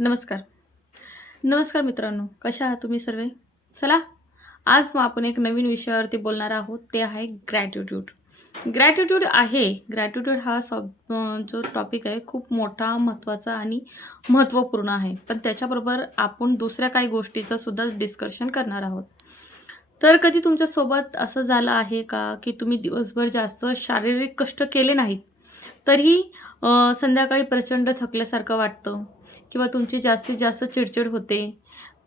नमस्कार. नमस्कार मित्रांनो. कशा आहात तुम्ही सर्व? चला, आज मग आपण एक नवीन विषयावरती बोलणार आहोत. ते आहे ग्रॅटिट्यूड. ग्रॅटिट्यूड हा जो टॉपिक आहे खूप मोठा, महत्त्वाचा आणि महत्त्वपूर्ण आहे. पण त्याच्याबरोबर आपण दुसऱ्या काही गोष्टीचं सुद्धा डिस्कशन करणार आहोत. तर कधी तुमच्यासोबत असं झालं आहे का, की तुम्ही दिवसभर जास्त शारीरिक कष्ट केले नाहीत, तरीही संध्याकाळी प्रचंड थकल्यासारखं वाटतं किंवा तुमची जास्तीत जास्त चिडचिड होते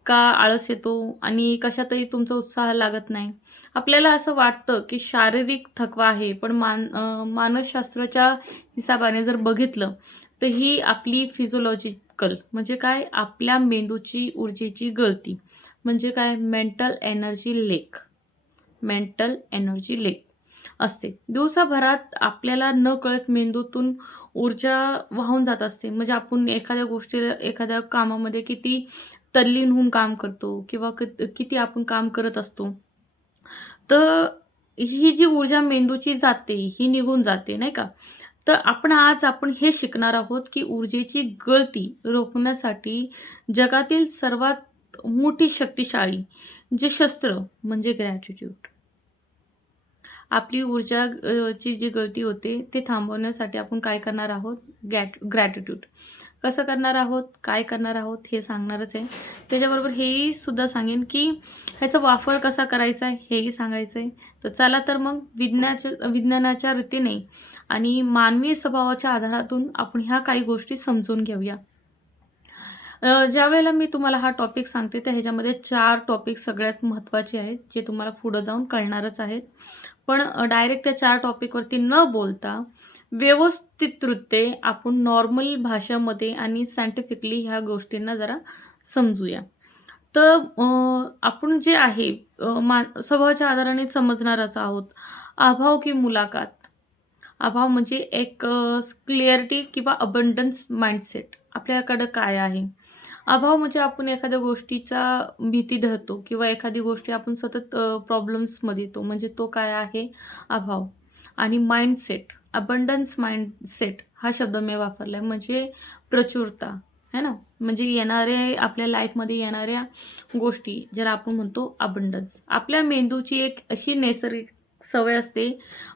का आळस येतो आणि कशातही तुमचा उत्साह लागत नाही. आपल्याला असं वाटतं की शारीरिक थकवा आहे, पण मानसशास्त्राच्या हिसाबाने जर बघितलं, तर ही आपली फिजिओलॉजिकल म्हणजे काय आपल्या मेंदूची ऊर्जेची गळती म्हणजे काय मेंटल एनर्जी लेक असते. दिवसाभरात आपल्याला नकळत मेंदूतून ऊर्जा वाहून जात असते. म्हणजे आपण एखाद्या कामामध्ये किती तल्लीन होऊन काम करतो किंवा किती आपण काम करत असतो. तर ही जी ऊर्जा मेंदूची जाते, ही निघून जाते नाही का? तर आज आपण हे शिकणार आहोत, की ऊर्जेची गळती रोखण्यासाठी जगातील सर्वात मोठी शक्तिशाली जे शस्त्र म्हणजे ग्रॅटिट्यूड. आपली ची जी गळती होते, ते थांबवण्यासाठी आपण काय करणार आहोत? ग्रॅटिट्यूड. कसं करणार आहोत? काय करणार आहोत? हे सांगणारच आहे. त्याच्याबरोबर हेही सुद्धा सांगेन, की ह्याचा वापर कसा करायचा आहे, हेही सांगायचं आहे. तर चला तर मग विज्ञानाच्या रीतीने आणि मानवी स्वभावाच्या आधारातून आपण ह्या काही गोष्टी समजून घेऊया. ज्यावेळेला मी तुम्हाला हा टॉपिक सांगते, तर ह्याच्यामध्ये 4 टॉपिक सगळ्यात महत्त्वाचे आहेत, जे तुम्हाला पुढं जाऊन कळणारच आहेत. पण डायरेक्ट त्या 4 टॉपिकवरती न बोलता व्यवस्थितरित्या आपण नॉर्मल भाषेमध्ये आणि सायंटिफिकली ह्या गोष्टींना जरा समजूया. तर आपण जे आहे स्वभावाच्या आधाराने समजणारच आहोत. अभाव की मुलाकात. अभाव म्हणजे एक क्लिअरिटी किंवा अबंडन्स माइंडसेट. आपल्याकडं काय आहे? अभाव म्हणजे आपण एखाद्या गोष्टीचा भीती धरतो किंवा एखादी गोष्टी आपण सतत प्रॉब्लेम्समध्ये येतो. म्हणजे तो काय आहे? अभाव. आणि माइंडसेट, अबंडन्स माइंडसेट हा शब्द मी वापरलाय म्हणजे प्रचुरता, है ना? म्हणजे आपल्या लाईफमध्ये येणाऱ्या गोष्टी ज्याला आपण म्हणतो अबंडन्स. आपल्या मेंदूची एक अशी नैसर्गिक सवय असते,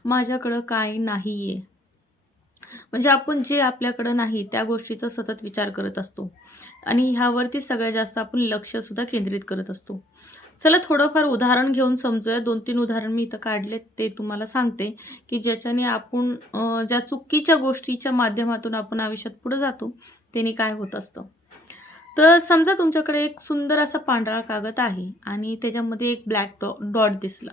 माझ्याकडं काही नाहीये. म्हणजे आपण जे आपल्याकडं नाही त्या गोष्टीचा सतत विचार करत असतो आणि ह्यावरती सगळ्यात जास्त आपण लक्षसुद्धा केंद्रित करत असतो. चला थोडंफार उदाहरण घेऊन समजूया. 2-3 उदाहरण मी इथं काढलेत ते तुम्हाला सांगते, की ज्याच्याने आपण ज्या चुकीच्या गोष्टीच्या माध्यमातून आपण आयुष्यात पुढे जातो, त्याने काय होत असतं. तर समजा तुमच्याकडे एक सुंदर असा पांढरा कागद आहे आणि त्याच्यामध्ये एक ब्लॅक डॉट दिसला.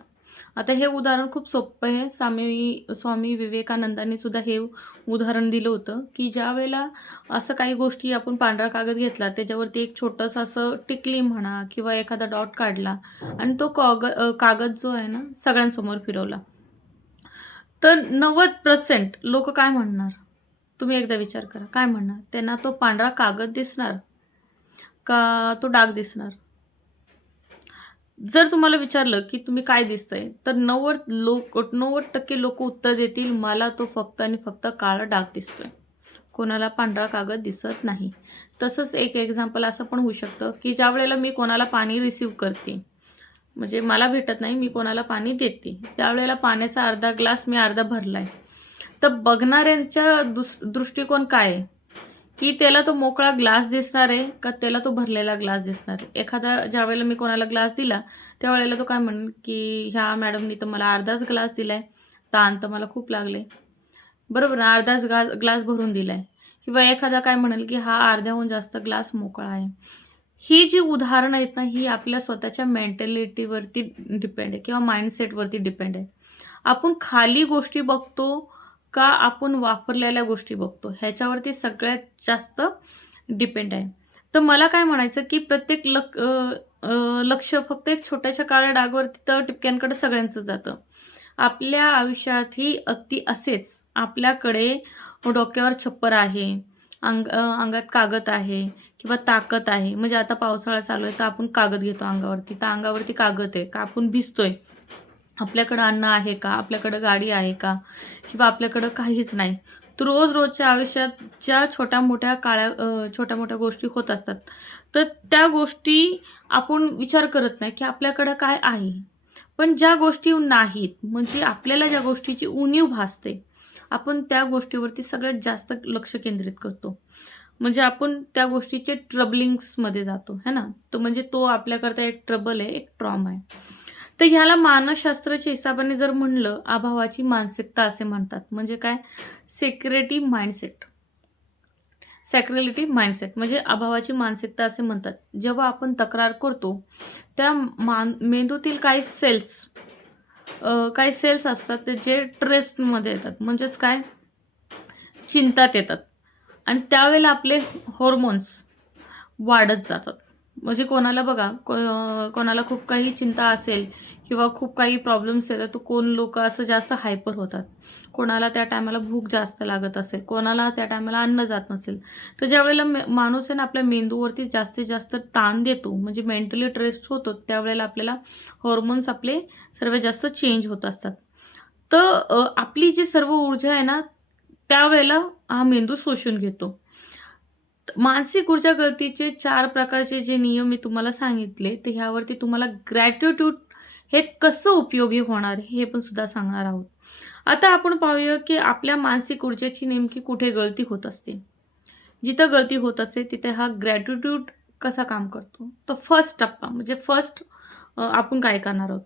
आता हे उदाहरण खूप सोपं आहे. स्वामी विवेकानंदांनी सुद्धा हे उदाहरण दिलं होतं, की ज्यावेळेला असं काही गोष्टी आपण पांढरा कागद घेतला, त्याच्यावरती एक छोटंसं असं टिकली म्हणा किंवा एखादा डॉट काढला आणि तो कागद जो आहे ना, सगळ्यांसमोर फिरवला. तर 90% लोकं काय म्हणणार? तुम्ही एकदा विचार करा. काय म्हणणार? त्यांना तो पांढरा कागद दिसणार का तो डाग दिसणार? जर तुम्हाला विचारलं, की तुम्ही काय दिसतंय? तर 90% लोकं उत्तर देतील, मला तो फक्त आणि फक्त काळा डाग दिसतोय. कोणाला पांढरा कागद दिसत नाही. तसंच एक एक्झाम्पल असं पण होऊ शकतं, की ज्यावेळेला मी कोणाला पाणी रिसीव्ह करते, म्हणजे मला भेटत नाही, मी कोणाला पाणी देते. त्यावेळेला पाण्याचा अर्धा ग्लास मी अर्धा भरलाय. तर बघणाऱ्यांच्या दृष्टिकोन काय आहे? की त्याला तो मोकळा ग्लास दिसणार आहे का त्याला तो भरलेला ग्लास दिसणार आहे? ज्यावेळेला मी कोणाला ग्लास दिला, त्यावेळेला तो काय म्हणेल, की ह्या मॅडमनी तर मला अर्धाच ग्लास दिलाय. तहान तर मला खूप लागले. बरोबर ना? अर्धाच ग्लास भरून दिलाय. किंवा एखादा काय म्हणेल, की हा अर्ध्याहून जास्त ग्लास मोकळा आहे. ही जी उदाहरणं आहेत ना, ही आपल्या स्वतःच्या मेंटॅलिटीवरती डिपेंड आहे किंवा माइंडसेटवरती डिपेंड आहे. आपण खाली गोष्टी बघतो का आपण वापरलेल्या गोष्टी बघतो, ह्याच्यावरती सगळ्यात जास्त डिपेंड आहे. तर मला काय म्हणायचं, की प्रत्येक लक्ष फक्त एक छोट्याशा काळ्या डागवरती तर टिपक्यांकडे सगळ्यांचं जातं. आपल्या आयुष्यातही अगदी असेच आपल्याकडे डोक्यावर छप्पर आहे, अंगात कागद आहे किंवा ताकद आहे. म्हणजे आता पावसाळा चालू आहे, तर आपण कागद घेतो अंगावरती. तर अंगावरती कागद आहे का आपण भिजतोय. आपल्याकडं अन्न आहे का? आपल्याकडं गाडी आहे का? किंवा आपल्याकडं काहीच नाही. तर रोज-रोजच्या आयुष्यात ज्या छोट्या-मोठ्या गोष्टी होत असतात, तर त्या गोष्टी आपण विचार करत नाही, की आपल्याकडं काय आहे? पण ज्या गोष्टी नाहीत, म्हणजे आपल्याला ज्या गोष्टीची उणीव भासते, आपण त्या गोष्टीवरती सगळ्यात जास्त लक्ष केंद्रित करतो. म्हणजे आपण त्या गोष्टीचे ट्रबलिंग्समध्ये जातो, है ना? तो म्हणजे तो आपल्याकरता एक ट्रबल आहे, एक ट्रॉमा आहे. तर ह्याला मानसशास्त्राच्या हिसाबाने जर म्हणलं, अभावाची मानसिकता असे म्हणतात. म्हणजे काय? सेक्रेटी माइंडसेट. सॅक्रेलिटी माइंडसेट म्हणजे अभावाची मानसिकता असे म्हणतात. जेव्हा आपण तक्रार करतो, त्या मेंदूतील काही सेल्स असतात ते जे ट्रेसमध्ये येतात. म्हणजेच काय? चिंतात येतात आणि त्यावेळेला आपले हॉर्मोन्स वाढत जातात. म्हणजे कोणाला बघा कोणाला खूप काही चिंता असेल किंवा खूप काही प्रॉब्लेम्स येतात, तर कोण लोकं असं जास्त हायपर होतात. कोणाला त्या टायमाला भूक जास्त लागत असेल, कोणाला त्या टायमाला अन्न जात नसेल. तर ज्यावेळेला माणूस आहे ना आपल्या मेंदूवरती जास्तीत जास्त ताण देतो, म्हणजे मेंटली स्ट्रेस्ड होतो, त्यावेळेला आपल्याला हॉर्मोन्स आपले सर्वात जास्त चेंज होत असतात. तर आपली जी सर्व ऊर्जा आहे ना, त्यावेळेला हा मेंदू शोषून घेतो. मानसिक ऊर्जा गळतीचे 4 प्रकारचे जे नियम मी तुम्हाला सांगितले, तर ह्यावरती तुम्हाला ग्रॅटिट्यूड हे कसं उपयोगी होणार हे पण सुद्धा सांगणार आहोत. आता आपण पाहूया, की आपल्या मानसिक ऊर्जेची नेमकी कुठे गळती होत असते. जिथं गळती होत असते तिथे हा ग्रॅटिट्यूड कसा काम करतो. तर फर्स्ट टप्पा म्हणजे आपण काय करणार आहोत.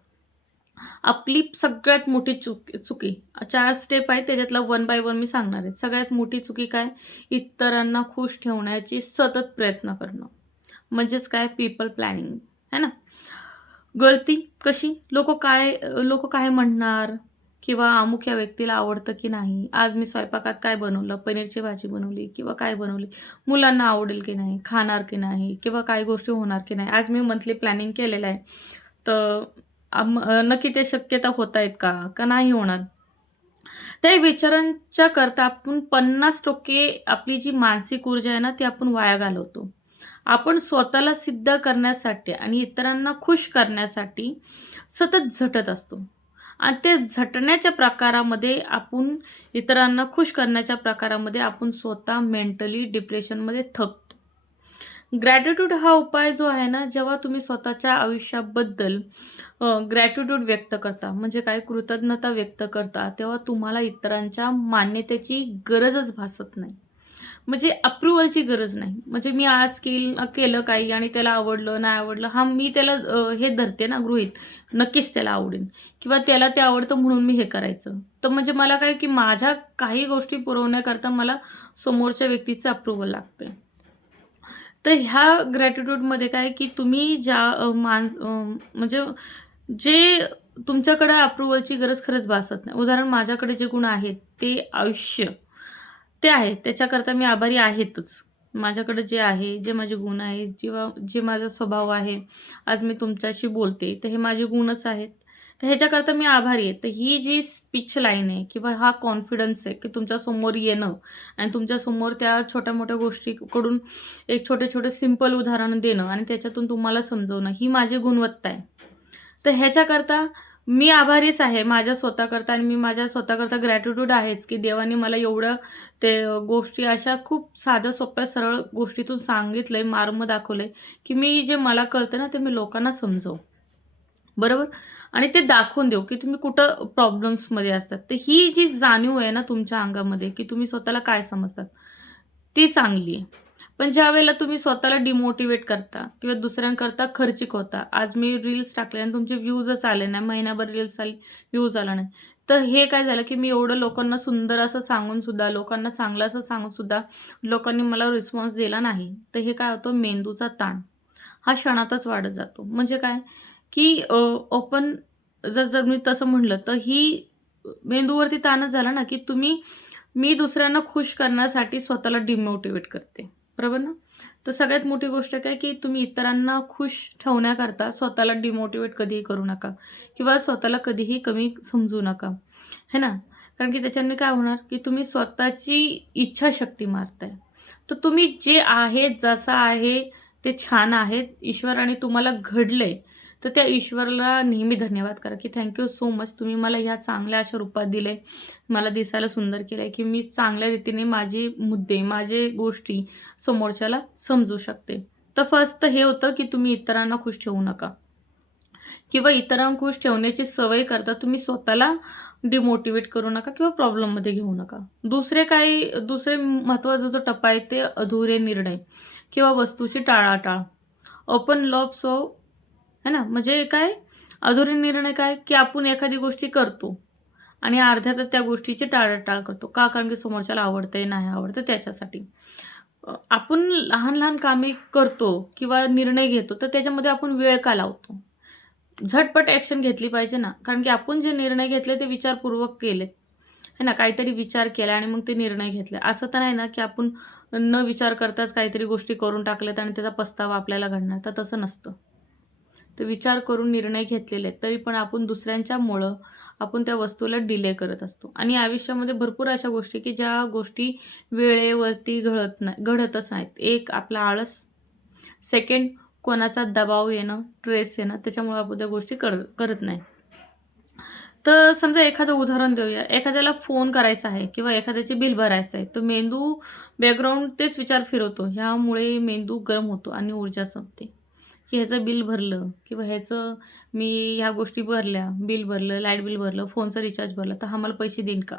आपली सगळ्यात मोठी चुकी 4 स्टेप आहेत त्याच्यातला वन बाय वन मी सांगणार आहे. सगळ्यात मोठी चुकी काय? इतरांना खुश ठेवण्याची सतत प्रयत्न करणं. म्हणजेच काय? पीपल प्लॅनिंग, है ना? गळती कशी? लोकं काय म्हणणार? किंवा अमुक या व्यक्तीला आवडतं की नाही? आज मी स्वयंपाकात काय बनवलं? पनीरची भाजी बनवली किंवा काय बनवली? मुलांना आवडेल की नाही? खाणार की नाही? किंवा काही गोष्टी होणार की नाही? आज मी मंथली प्लॅनिंग केलेलं आहे. तर नक्की ते शक्यता होतायत का? का नाही होणार? त्या विचारांच्या करता आपण 50% आपली जी मानसिक ऊर्जा आहे ना, ती आपण वाया घालवतो. आपण स्वतःला सिद्ध करण्यासाठी आणि इतरांना खुश करण्यासाठी सतत झटत असतो. आणि ते झटण्याच्या प्रकारामध्ये इतरांना खुश करण्याच्या प्रकारामध्ये आपण स्वतः मेंटली डिप्रेशनमध्ये थकतो. ग्रॅटिट्यूड हा उपाय जो आहे ना, जेव्हा तुम्ही स्वतःच्या आयुष्याबद्दल ग्रॅटिट्यूड व्यक्त करता, म्हणजे काय कृतज्ञता व्यक्त करता, तेव्हा तुम्हाला इतरांच्या मान्यतेची गरजच भासत नाही. म्हणजे अप्रूव्हलची गरज नाही. म्हणजे मी आज केलं काही आणि त्याला आवडलं, नाही आवडलं, हां, मी त्याला हे धरते ना गृहीत, नक्कीच त्याला आवडेल किंवा त्याला ते आवडतं म्हणून मी हे करायचं. तर म्हणजे मला काय की माझ्या काही गोष्टी पुरवण्याकरता मला समोरच्या व्यक्तीचं अप्रूव्हल लागतंय. तर ह्या ग्रॅटिट्यूडमध्ये काय की तुम्ही म्हणजे जे तुमच्याकडे अप्रूव्हलची गरज खरंच भासत नाही. उदाहरण माझ्याकडे जे गुण आहेत ते आयुष्य ते आहे. त्याच्याकरता मी आभारी आहेतच. माझ्याकडे जे आहे, जे माझे गुण आहेत, जे माझा स्वभाव आहे, आज मी तुमच्याशी बोलते, तर हे माझे गुणच आहेत. तर ह्याच्याकरता मी आभारी आहे. तर ही जी स्पीच लाईन आहे किंवा हा कॉन्फिडन्स आहे, की तुमच्यासमोर येणं आणि तुमच्यासमोर त्या छोट्या-मोठ्या गोष्टीकडून एक छोटे-छोटे सिंपल उदाहरण देणं आणि त्याच्यातून तुम्हाला समजवणं, ही माझी गुणवत्ता आहे. तर ह्याच्याकरता मी आभारीच आहे माझ्या स्वतःकरता आणि मी माझ्या स्वतःकरता ग्रॅटिट्यूड आहेच, की देवाने मला एवढं गोष्टी अशा खूप साध्या, सोप्या, सरळ गोष्टीतून सांगितलंय, मार्ग दाखवलंय, की मी जे मला कळतं ना, ते मी लोकांना समजवू. बरोबर? आणि ते दाखवून देऊ, की तुम्ही कुठं प्रॉब्लेम्समध्ये असतात. तर ही जी जाणीव आहे ना तुमच्या अंगामध्ये, की तुम्ही स्वतःला काय समजतात, ती चांगली आहे. पण ज्यावेळेला तुम्ही स्वतःला डिमोटिव्हेट करता किंवा दुसऱ्यांकरता खर्चिक होता. आज मी रील्स टाकले आणि तुमचे व्ह्यूजच आले नाही. महिनाभर रील्स आली, व्ह्यूज आला नाही. तर हे काय झालं, की मी एवढं लोकांना सुंदर असं सांगून सुद्धा, लोकांना चांगलं असं सांगून सुद्धा लोकांनी मला रिस्पॉन्स दिला नाही. तर हे काय होतं मेंदूचा ताण हा क्षणातच वाढत जातो. म्हणजे काय, की आपण जर जर मी तसं म्हटलं, तर ही मेंदूवरती ताणच झाला ना, की मी दुसऱ्यांना खुश करण्यासाठी स्वतःला डिमोटिव्हेट करते. बरोबर ना? तर सगळ्यात मोठी गोष्ट काय, की तुम्ही इतरांना खुश ठेवण्याकरता स्वतःला डिमोटिव्हेट कधीही करू नका किंवा स्वतःला कधीही कमी समजू नका. है ना? कारण की त्याच्याने काय होणार, की तुम्ही स्वतःची इच्छाशक्ती मारताय. तर तुम्ही जे आहे, जसं आहे, ते छान आहे. ईश्वराने तुम्हाला घडलंय. तर त्या ईश्वराला नेहमी धन्यवाद करा, की थँक सो मच, तुम्ही मला ह्या चांगल्या अशा रूपात दिले, मला दिसायला सुंदर केलं आहे, की मी चांगल्या रीतीने माझे मुद्दे, माझे गोष्टी समोरच्याला समजू शकते. तर फर्स्ट हे होतं, की तुम्ही इतरांना खुश ठेवू नका किंवा इतरांना खुश ठेवण्याची सवय करता तुम्ही स्वतःला डिमोटिवेट करू नका किंवा प्रॉब्लेममध्ये घेऊ नका. दुसरे महत्त्वाचा जो टप्पा आहे ते अधुरे निर्णय किंवा वस्तूची टाळाटाळ. ओपन लॉब्स है ना, म्हणजे काय अधुरे निर्णय काय, की आपण एखादी गोष्टी करतो आणि अर्ध्यातच त्या गोष्टीची टाळाटाळ करतो. का? कारण की समोरच्याला आवडतंय, नाही आवडतं त्याच्यासाठी. आपण लहान-लहान कामे करतो किंवा निर्णय घेतो, तर त्याच्यामध्ये आपण वेळ का लावतो? झटपट ॲक्शन घेतली पाहिजे ना, कारण की आपण जे निर्णय घेतले ते विचारपूर्वक केलेत. है ना, काहीतरी विचार केला आणि मग ते निर्णय घेतले. असं तर नाही ना, की आपण न विचार करताच काहीतरी गोष्टी करून टाकल्यात आणि त्याचा पस्तावा आपल्याला घडणार, तर तसं नसतं. तर विचार करून निर्णय घेतलेले आहेत, तरी पण आपण दुसऱ्यांच्यामुळं आपण त्या वस्तूला डिले करत असतो. आणि आयुष्यामध्ये भरपूर अशा गोष्टी, की ज्या गोष्टी वेळेवरती घडतच नाहीत. एक आपला आळस, सेकंड कोणाचा दबाव येणं, स्ट्रेस येणं, त्याच्यामुळे आपण त्या गोष्टी करत नाही. तर समजा एखादं उदाहरण देऊया. एखाद्याला फोन करायचा आहे किंवा एखाद्याचे बिल भरायचं आहे, तर मेंदू बॅकग्राऊंड तेच विचार फिरवतो. ह्यामुळे मेंदू गरम होतो आणि ऊर्जा संपते, की ह्याचं बिल भरलं किंवा ह्याचं मी ह्या गोष्टी भरल्या, बिल भरलं, लाईट बिल भरलं, फोनचा रिचार्ज भरला, तर हा मला पैसे देईल का?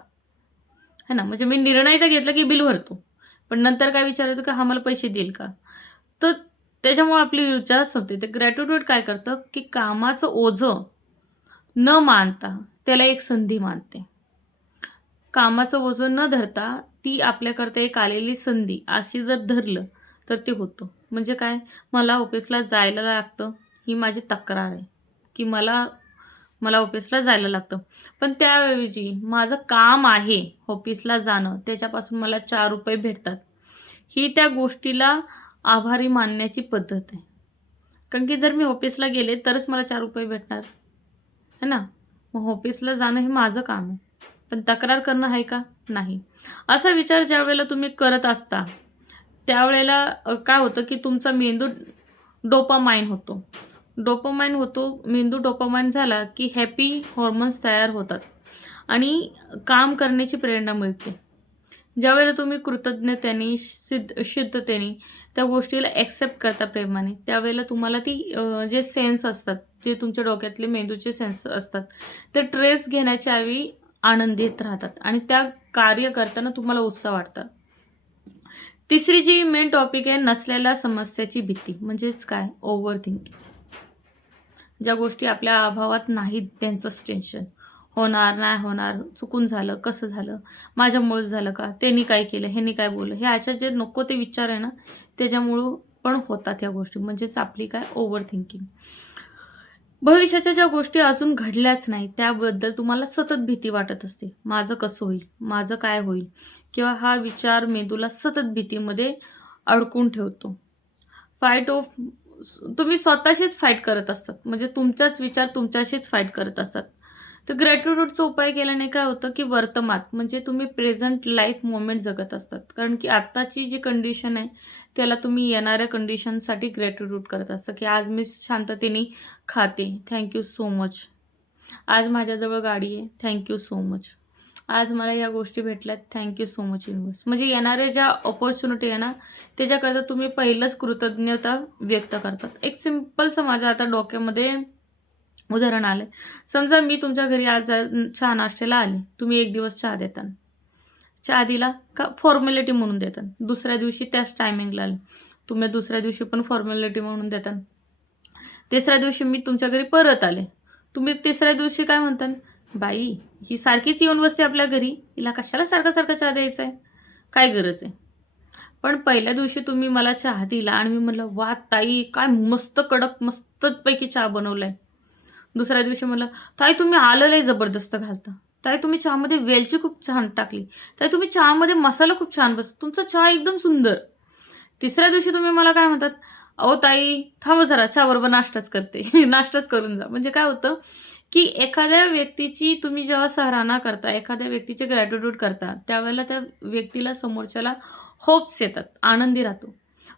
है ना, म्हणजे मी निर्णय तर घेतला की बिल भरतो. पण नंतर काय विचार येतो की हा मला पैसे देईल का? तर त्याच्यामुळे आपली ऊर्जा संपते. तर ग्रॅटिट्यूड काय करतं, की कामाचं ओझं न मानता त्याला एक संधी मानते. कामाचं ओझं न धरता ती आपल्याकरता एक आलेली संधी अशी जर धरलं, तर ते होतं. म्हणजे काय, मला ऑफिसला जायला लागतं, ही माझी तक्रार आहे, की मला मला ऑफिसला जायला लागतं. पण त्याऐवजी माझं काम आहे ऑफिसला जाणं, त्याच्यापासून मला ₹4 भेटतात. ही त्या गोष्टीला आभारी मानण्याची पद्धत आहे. कारण की जर मी ऑफिसला गेले तरच मला ₹4 भेटणार, है ना? मग ऑफिसला जाणं हे माझं काम आहे. पण तक्रार करणं आहे का? नाही. असा विचार ज्यावेळेला तुम्ही करत असता, त्यावेळेला काय होतं की तुमचा मेंदू डोपामाइन होतो. मेंदू डोपामाइन झाला की हॅपी हॉर्मोन्स तयार होतात आणि काम करण्याची प्रेरणा मिळते. ज्यावेळेला तुम्ही कृतज्ञतेने, शुद्धतेने त्या गोष्टीला ॲक्सेप्ट करता प्रेमाने, त्यावेळेला तुम्हाला ती जे सेन्स असतात, जे तुमच्या डोक्यातले मेंदूचे सेन्स असतात, ते ट्रेस घेण्याच्या ऐवजी आनंदित राहतात आणि त्या कार्य करताना तुम्हाला उत्साह वाटतात. तिसरी जी मेन टॉपिक आहे, नसलेल्या समस्याची भीती. म्हणजेच काय? Over thinking. ज्या गोष्टी आपल्या अभावात नाहीत त्यांचंच टेन्शन. होणार, नाही होणार, चुकून झालं, कसं झालं, माझ्यामुळेच झालं का, त्यांनी काय केलं, ह्यानी काय बोललं, हे अशा जे नको ते विचार आहे ना, त्याच्यामुळं पण होतात ह्या गोष्टी. म्हणजेच आपली काय ओव्हर थिंकिंग. भविष्याच्या ज्या गोष्टी अजून घडल्याच नाही, त्याबद्दल तुम्हाला सतत भीती वाटत असते. माझं कसं होईल? माझं काय होईल? किंवा हा विचार मेंदूला सतत भीतीमध्ये अडकून ठेवतो. फाईट ऑफ तुम्ही स्वतःशीच फाईट करत असतात. म्हणजे तुमचाच विचार तुमच्याशीच फाईट करत असतात. तर ग्रॅटिट्यूडचा उपाय केल्याने काय होतं, की वर्तमान म्हणजे तुम्ही प्रेझेंट लाईफ मोमेंट जगत असतात. कारण की आत्ताची जी कंडिशन आहे, त्याला तुम्ही येणाऱ्या कंडिशनसाठी ग्रॅटिट्यूड करत असता, की आज मी शांततेने खाते. Thank so much. आज माझ्याजवळ गाडी आहे. Thank so much. आज मला या गोष्टी भेटल्यात. Thank so much universe. म्हणजे येणाऱ्या ज्या अपॉर्च्युनिटी आहे ना, त्याच्याकरता तुम्ही पहिलंच कृतज्ञता व्यक्त करतात. एक सिंपलसं माझ्या आता डोक्यामध्ये उदाहरण आलंय. समजा मी तुमच्या घरी आज चहा नाश्त्याला आले. तुम्ही एक दिवस चहा देता. चहा दिला का फॉर्मॅलिटी म्हणून देतात. दुसऱ्या दिवशी त्याच टायमिंगला आले. तुम्ही दुसऱ्या दिवशी पण फॉर्मॅलिटी म्हणून देता. तिसऱ्या दिवशी मी तुमच्या घरी परत आले. तुम्ही तिसऱ्या दिवशी काय म्हणता? बाई, ही सारखीच येऊन बसते आपल्या घरी. हिला कशाला सारखा-सारखा चहा द्यायचा आहे? काय गरज आहे? पण पहिल्या दिवशी तुम्ही मला चहा दिला आणि मी म्हटलं, "वाह ताई, काय मस्त कडक मस्तपैकी चहा बनवलाय." दुसऱ्या दिवशी म्हटलं, "ताई तुम्ही आलं लय जबरदस्त घालता. ताई तुम्ही चहामध्ये वेलची खूप छान टाकली. ताई तुम्ही चहामध्ये मसाला खूप छान तुमचा चहा एकदम सुंदर." तिसऱ्या दिवशी तुम्ही मला काय म्हणतात, "अहो ताई, थांबा जरा चहाबरोबर नाश्ताच करते." नाश्ताच करून जा. म्हणजे काय होतं, की एखाद्या व्यक्तीची तुम्ही जेव्हा सराहना करता, एखाद्या व्यक्तीचे ग्रॅटिट्यूड करता, त्यावेळेला त्या व्यक्तीला समोरच्याला होप्स येतात, आनंदी राहतो.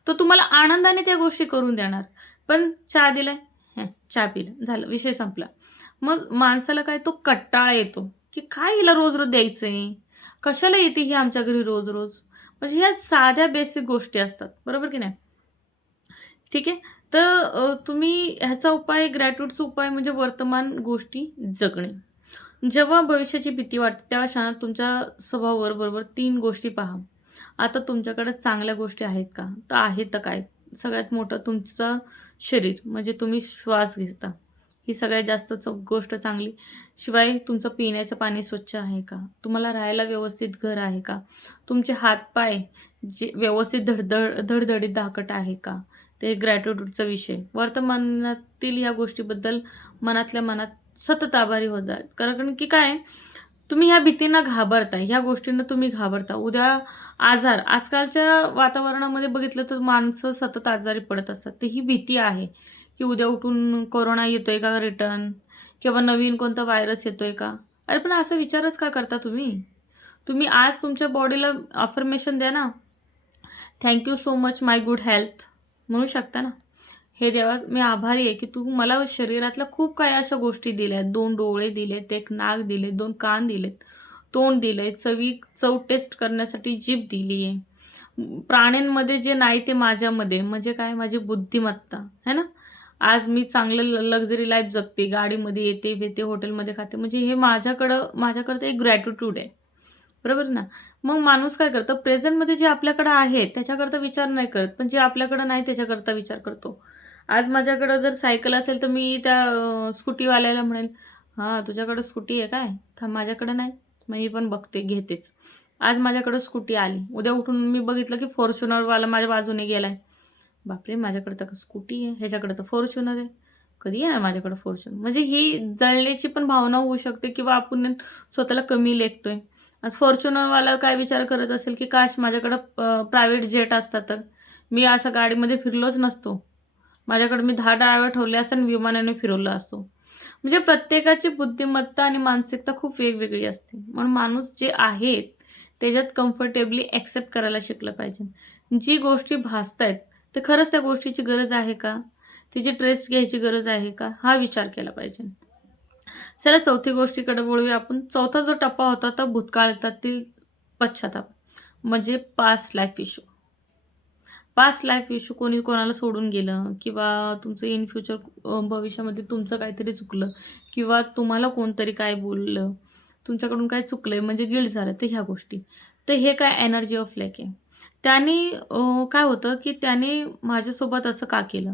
तो तुम्हाला आनंदाने त्या गोष्टी करून देणार. पण चहा दिलाय, चहा पिलं, झालं विषय संपला. मग माणसाला काय तो कंटाळा येतो, की काय हिला रोज-रोज द्यायचंय? कशाला येते ही आमच्या घरी रोज-रोज? म्हणजे ह्या साध्या बेसिक गोष्टी असतात, बरोबर की नाही? ठीक आहे. तर तुम्ही ह्याचा उपाय ग्रॅट्यूडचा उपाय म्हणजे वर्तमान गोष्टी जगणे. जेव्हा भविष्याची भीती वाटते, तेव्हा क्षणात तुमच्या स्वभावावर बरोबर 3 गोष्टी पहा. आता तुमच्याकडे चांगल्या गोष्टी आहेत का? तर आहेत तर काय? सगळ्यात मोठं तुमचं शरीर, म्हणजे तुम्ही श्वास घेता. ही सगळ्यात जास्त गोष्ट चांगली. शिवाय तुमचं पिण्याचं पाणी स्वच्छ आहे का? तुम्हाला राहायला व्यवस्थित घर आहे का? तुमचे हात-पाय जे व्यवस्थित धडधडीत धाकट आहे का? ते ग्रॅटिट्यूडचा विषय. वर्तमानातील ह्या गोष्टीबद्दल मनातल्या मनात सतत आभारी होत जा. कारण की काय आहे, तुम्ही ह्या भीतींना घाबरताय, ह्या गोष्टींना तुम्ही घाबरता. उद्या आजार आजकालच्या वातावरणामध्ये बघितलं तर माणसं सतत आजारी पडत असतात. तर ही भीती आहे, की उद्या उठून कोरोना येतोय का रिटर्न? किंवा नवीन कोणता व्हायरस येतोय का? अरे पण असा विचारच का करता तुम्ही? तुम्ही आज तुमच्या बॉडीला अफर्मेशन द्या ना. Thank you so much my good health म्हणू शकता ना. हे देवा मी आभारी आहे, की तू मला शरीरातल्या खूप काही अशा गोष्टी दिल्यात. 2 डोळे दिलेत, 1 नाक दिले, 2 कान दिलेत, तोंड दिलंय, चव टेस्ट करण्यासाठी जीभ दिली आहे. प्राण्यांमध्ये जे नाही ते माझ्यामध्ये म्हणजे काय माझी बुद्धिमत्ता, है ना? आज मी चांगलं लक्झरी लाईफ जगते, गाडीमध्ये येते-फिरते, हॉटेलमध्ये खाते. म्हणजे हे माझ्याकडं एक ग्रॅटिट्यूड आहे. बरोबर ना? मग माणूस काय करतं प्रेझेंटमध्ये जे आपल्याकडे आहे त्याच्याकरता विचार नाही करत, पण जे आपल्याकडे नाही त्याच्याकरता विचार करतो. आज माझ्याकडं जर सायकल असेल तर मी त्या स्कूटीवाल्याला म्हणेल, "हां, तुझ्याकडं स्कूटी आहे काय? थांब माझ्याकडे नाही." मग मी पण बघते, घेतेच. आज माझ्याकडं स्कूटी आली. उद्या उठून मी बघितलं की फॉर्च्युनरवाला माझ्या बाजूने गेलाय. बापरे! माझ्याकडे तर स्कूटी आहे, ह्याच्याकडे तर फॉर्च्युनर आहे. कधी येणार माझ्याकडे फॉर्च्युनर? म्हणजे ही जळण्याची पण भावना होऊ शकते किंवा आपण स्वतःला कमी लेखतोय. आज फॉर्च्युनरवाला काय विचार करत असेल, की काश माझ्याकडं प्रायव्हेट जेट असता तर. मी असं गाडीमध्ये फिरलोच नसतो. माझ्याकडे मी 10 ड्रायव्हर ठेवले असते आणि विमानाने फिरवलं असतो. म्हणजे प्रत्येकाची बुद्धिमत्ता आणि मानसिकता खूप वेगवेगळी असते. म्हणून माणूस जे आहे त्याच्यात कम्फर्टेबली एक्सेप्ट करायला शिकलं पाहिजे. जी गोष्टी भासतायत, तर खरंच त्या गोष्टीची गरज आहे का? तिची ट्रेस घ्यायची गरज आहे का? हा विचार केला पाहिजे. चला चौथी गोष्टीकडे वळूया आपण. चौथा जो टप्पा होता तो भूतकाळातील पश्चाताप म्हणजे past life issue. Past life issue कोणी कोणाला सोडून गेलं किंवा तुमचं इन फ्युचर भविष्यामध्ये तुमचं काहीतरी चुकलं किंवा तुम्हाला कोणतरी काय बोललं, तुमच्याकडून काय चुकलंय म्हणजे गिल्ट झालं, तर ह्या गोष्टी. तर हे काय एनर्जी ऑफ लॅक आहे. त्याने काय होतं, की त्याने माझ्यासोबत असं का केलं?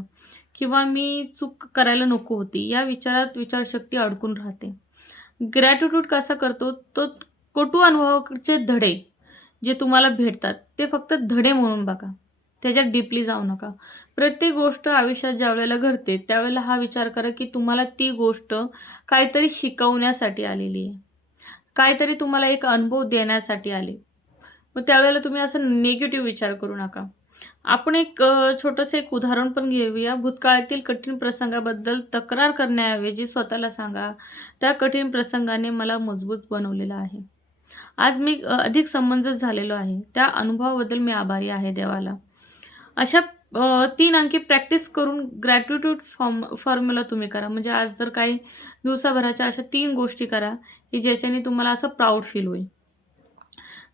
किंवा मी चूक करायला नको होती. या विचारात विचारशक्ती अडकून राहते. ग्रॅटिट्यूड कसा करतो? तो कटू अनुभवाचे धडे जे तुम्हाला भेटतात, ते फक्त धडे म्हणून बघा. त्याच्यात डीपली जाऊ नका. प्रत्येक गोष्ट आयुष्यात ज्यावेळेला घडते, त्यावेळेला हा विचार करा, की तुम्हाला ती गोष्ट काहीतरी शिकवण्यासाठी आलेली आहे. काहीतरी तुम्हाला एक अनुभव देण्यासाठी आली. मग त्यावेळेला तुम्ही असं निगेटिव्ह विचार करू नका. आपण एक छोटंसं एक उदाहरण पण घेऊया. भूतकाळातील कठीण प्रसंगाबद्दल तक्रार करण्याऐवजी स्वतःला सांगा, त्या कठीण प्रसंगाने मला मजबूत बनवलेलं आहे. आज मी अधिक समंजस झालेलो आहे. त्या अनुभवाबद्दल मी आभारी आहे देवाला. अशा 3 अंकी प्रॅक्टिस करून ग्रॅटिट्यूड फॉर्म्युला तुम्ही करा. म्हणजे आज जर काही दिवसाभराच्या अशा 3 गोष्टी करा, की ज्याच्याने तुम्हाला असं प्राउड फील होईल.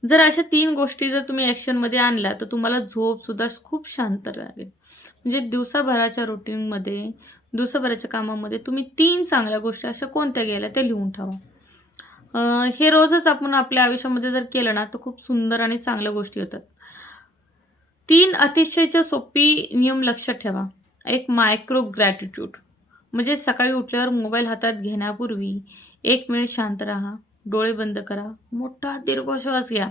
जर अशा 3 गोष्टी जर तुम्ही ॲक्शनमध्ये आणल्या, तर तुम्हाला झोपसुद्धा खूप शांत लागेल. म्हणजे दिवसाभराच्या रुटीनमध्ये, दिवसाभराच्या कामामध्ये तुम्ही 3 चांगल्या गोष्टी अशा कोणत्या गेल्या त्या लिहून ठेवा. हे रोजच आपण आपल्या आयुष्यामध्ये जर केलं ना, तर खूप सुंदर आणि चांगल्या गोष्टी होतात. 3 अतिशयच्या सोपी नियम लक्षात ठेवा. एक मायक्रो ग्रॅटिट्यूड म्हणजे सकाळी उठल्यावर मोबाईल हातात घेण्यापूर्वी 1 मिनिट शांत राहा, डोळे बंद करा, मोठा दीर्घ श्वास घ्या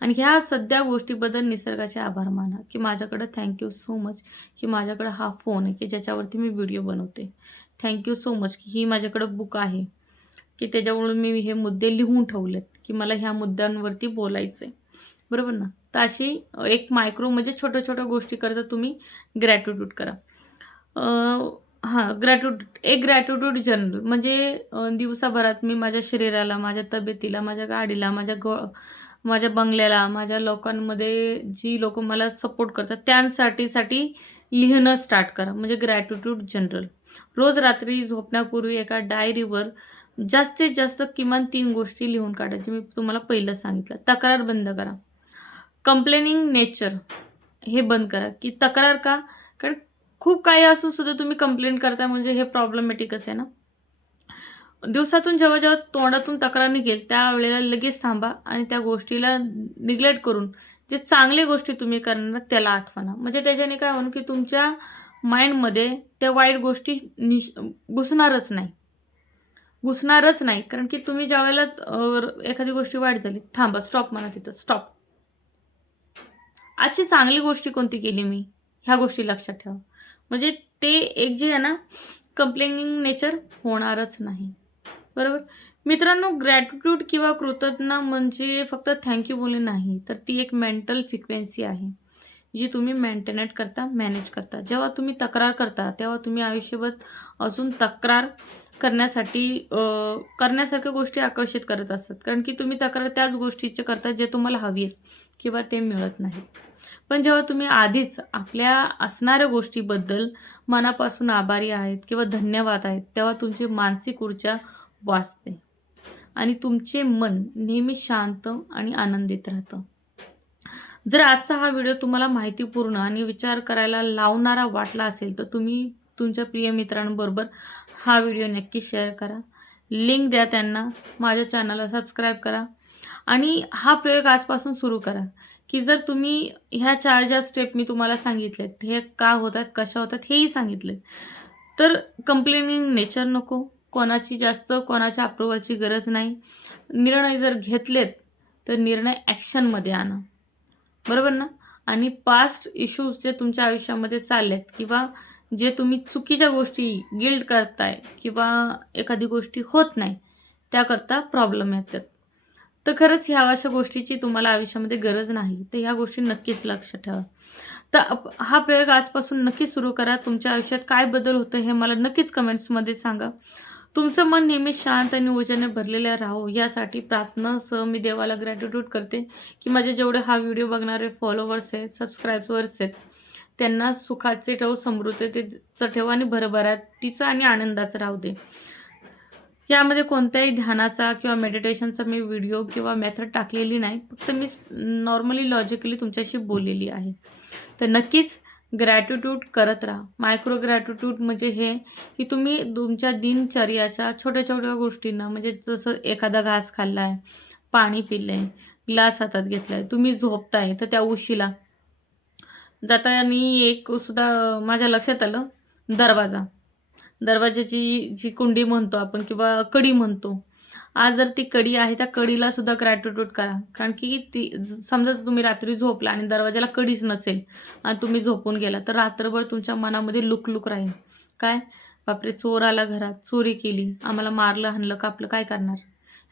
आणि ह्या सध्या गोष्टीबद्दल निसर्गाचे आभार माना, की माझ्याकडं थँक सो मच, की माझ्याकडं हा फोन आहे, की ज्याच्यावरती मी व्हिडिओ बनवते. थँक सो मच, की ही माझ्याकडं बुक आहे, की त्याच्यावरून मी हे मुद्दे लिहून ठेवलेत, की मला ह्या मुद्द्यांवरती बोलायचं आहे. बरोबर ना? तर अशी एक मायक्रो म्हणजे छोट्या-छोट्या गोष्टी करता तुम्ही ग्रॅटिट्यूड करा. अ, एक ग्रॅटिट्यूड जर्नल म्हणजे दिवसाभरात मी माझ्या शरीराला, माझ्या तब्येतीला, माझ्या गाडीला, माझ्या बंगल्याला, माझ्या लोकांमध्ये जी लोकं मला सपोर्ट करतात त्यांसाठी लिहिणं स्टार्ट करा, म्हणजे ग्रॅटिट्यूड जनरल. रोज रात्री झोपण्यापूर्वी एका डायरीवर जास्तीत जास्त किमान 3 गोष्टी लिहून काढायची. मी तुम्हाला पहिलं सांगितलं. तक्रार बंद करा. कंप्लेनिंग नेचर हे बंद करा, की तक्रार का? कारण खूप काही असून सुद्धा तुम्ही कंप्लेंट करताय म्हणजे हे प्रॉब्लेमॅटिकच आहे ना. दिवसातून जेव्हा तोंडातून तक्रार निघेल त्यावेळेला लगेच थांबा आणि त्या गोष्टीला निग्लेक्ट करून जे चांगली गोष्टी तुम्ही करणार त्याला आठवणा. म्हणजे त्याच्याने काय होईल, की तुमच्या माइंडमध्ये त्या वाईट गोष्टी घुसणारच नाही. घुसणारच नाही. कारण की तुम्ही ज्यावेळेला एखादी गोष्ट वाईट झाली, थांबा, स्टॉप म्हणा तिथं, स्टॉप. आजची चांगली गोष्टी कोणती केली मी? ह्या गोष्टी लक्षात ठेवा. म्हणजे ते एक जे आहे ना, कंप्लेनिंग नेचर होणारच नाही. बरोबर? मित्रांनो, ग्रॅटिट्यूड किंवा कृतज्ञता म्हणजे फक्त थँक यू बोलणे नाही, तर ती एक मेंटल फ्रिक्वेन्सी आहे, जी तुम्ही मेंटेनेट करता, मॅनेज करता. जेव्हा तुम्ही तक्रार करता, तेव्हा तुम्ही आयुष्यभर अजून तक्रार करण्यासाठी करण्यासारख्या गोष्टी आकर्षित करत असतात. कारण की तुम्ही तक्रार त्याच गोष्टीची करता जे तुम्हाला हवी आहे किंवा ते मिळत नाही. पण जेव्हा तुम्ही आधीच आपल्या असणाऱ्या गोष्टीबद्दल मनापासून आभारी आहेत किंवा धन्यवाद आहेत, तेव्हा तुमची मानसिक ऊर्जा वाचते आणि तुमचे मन नेहमी शांत आणि आनंदित राहतं. जर आजचा हा व्हिडिओ तुम्हाला माहितीपूर्ण आणि विचार करायला लावणारा वाटला असेल, तर तुम्ही तुमच्या प्रिय मित्रांबरोबर हा व्हिडिओ नक्की शेअर करा. लिंक द्या त्यांना. माझ्या चॅनलला सबस्क्राईब करा आणि हा प्रयोग आजपासून सुरू करा, की जर तुम्ही ह्या 4 ज्या स्टेप मी तुम्हाला सांगितलेत, हे का होतात, कशा होतात हेही सांगितले. तर कंप्लेनिंग नेचर नको, कोणाची जास्त कोणाच्या अप्रूव्हलची गरज नाही. निर्णय जर घेतलेत, तर निर्णय ॲक्शनमध्ये आणा. बरोबर ना? आणि पास्ट इश्यूज जे तुमच्या आयुष्यामध्ये चाललेत किंवा जे तुम्ही चुकीच्या गोष्टी गिल्ट करताय किंवा एखादी गोष्टी होत नाही, त्याकरता प्रॉब्लेम येतात. तर खरंच ह्या अशा गोष्टीची तुम्हाला आयुष्यामध्ये गरज नाही. तर ह्या गोष्टी नक्कीच लक्षात ठेवा. तर हा प्रयोग आजपासून नक्की सुरू करा. तुमच्या आयुष्यात काय बदल होतो हे मला नक्कीच कमेंट्समध्ये सांगा. तुमचं मन नेहमी शांत आणि ऊर्जेने भरलेलं राहो यासाठी प्रार्थनासह मी देवाला ग्रॅटिट्यूड करते, की माझे जेवढे हा व्हिडिओ बघणारे फॉलोवर्स आहेत, सबस्क्रायबर्स आहेत, त्यांना सुखाचे ठेव, समृद्धीचं ठेव आणि भरभराटीचा आणि आनंदाचा राहू दे. यामध्ये कोणत्याही ध्यानाचा किंवा मेडिटेशनचा मी व्हिडिओ किंवा मेथड टाकलेली नाही. फक्त मी नॉर्मली लॉजिकली तुमच्याशी बोललेली आहे. तर नक्कीच ग्रॅटिट्यूड करत राहा. मायक्रो ग्रॅटिट्यूड म्हणजे हे, की तुम्ही तुमच्या दिनचर्याच्या छोट्या-छोट्या गोष्टींना म्हणजे जसं एखादा घास खाल्ला आहे, पाणी पिलं आहे, ग्लास हातात घेतला आहे, तुम्ही झोपताय तर त्या उशीला जाताना एक सुद्धा माझ्या लक्षात आलं, दरवाजा. दरवाजाची जी कुंडी म्हणतो आपण किंवा कडी म्हणतो. आज जर ती कडी आहे, त्या कडीला सुद्धा ग्रॅटिट्यूड करा. कारण की ती समजा तुम्ही रात्री झोपला आणि दरवाजाला कडीच नसेल आणि तुम्ही झोपून गेला, तर रात्रभर तुमच्या मनामध्ये लुक-लुक राहील. काय? बापरे! चोर आला घरात, चोरी केली, आम्हाला मारलं, हाणलं, कापलं, काय करणार?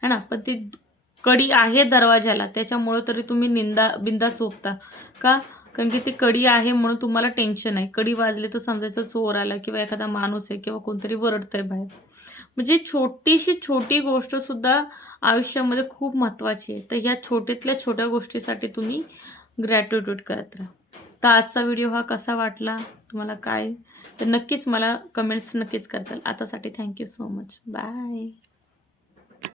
है ना? पण ती कडी आहे दरवाजाला, त्याच्यामुळं तरी तुम्ही बिंदास झोपता. का? कारण की ती कडी आहे म्हणून तुम्हाला टेन्शन आहे. कडी वाजली तर समजायचं चोर आला किंवा एखादा माणूस आहे किंवा कोणतरी वरडतंय बाहेर. म्हणजे छोटीशी छोटी गोष्टसुद्धा आयुष्यामध्ये खूप महत्त्वाची आहे. तर ह्या छोट्यातल्या छोट्या गोष्टीसाठी तुम्ही ग्रॅटिट्यूड करत राहा. तर आजचा व्हिडिओ हा कसा वाटला? तुम्हाला काय? तर नक्कीच मला कमेंट्स नक्कीच करताल. आतासाठी thank you so much. Bye.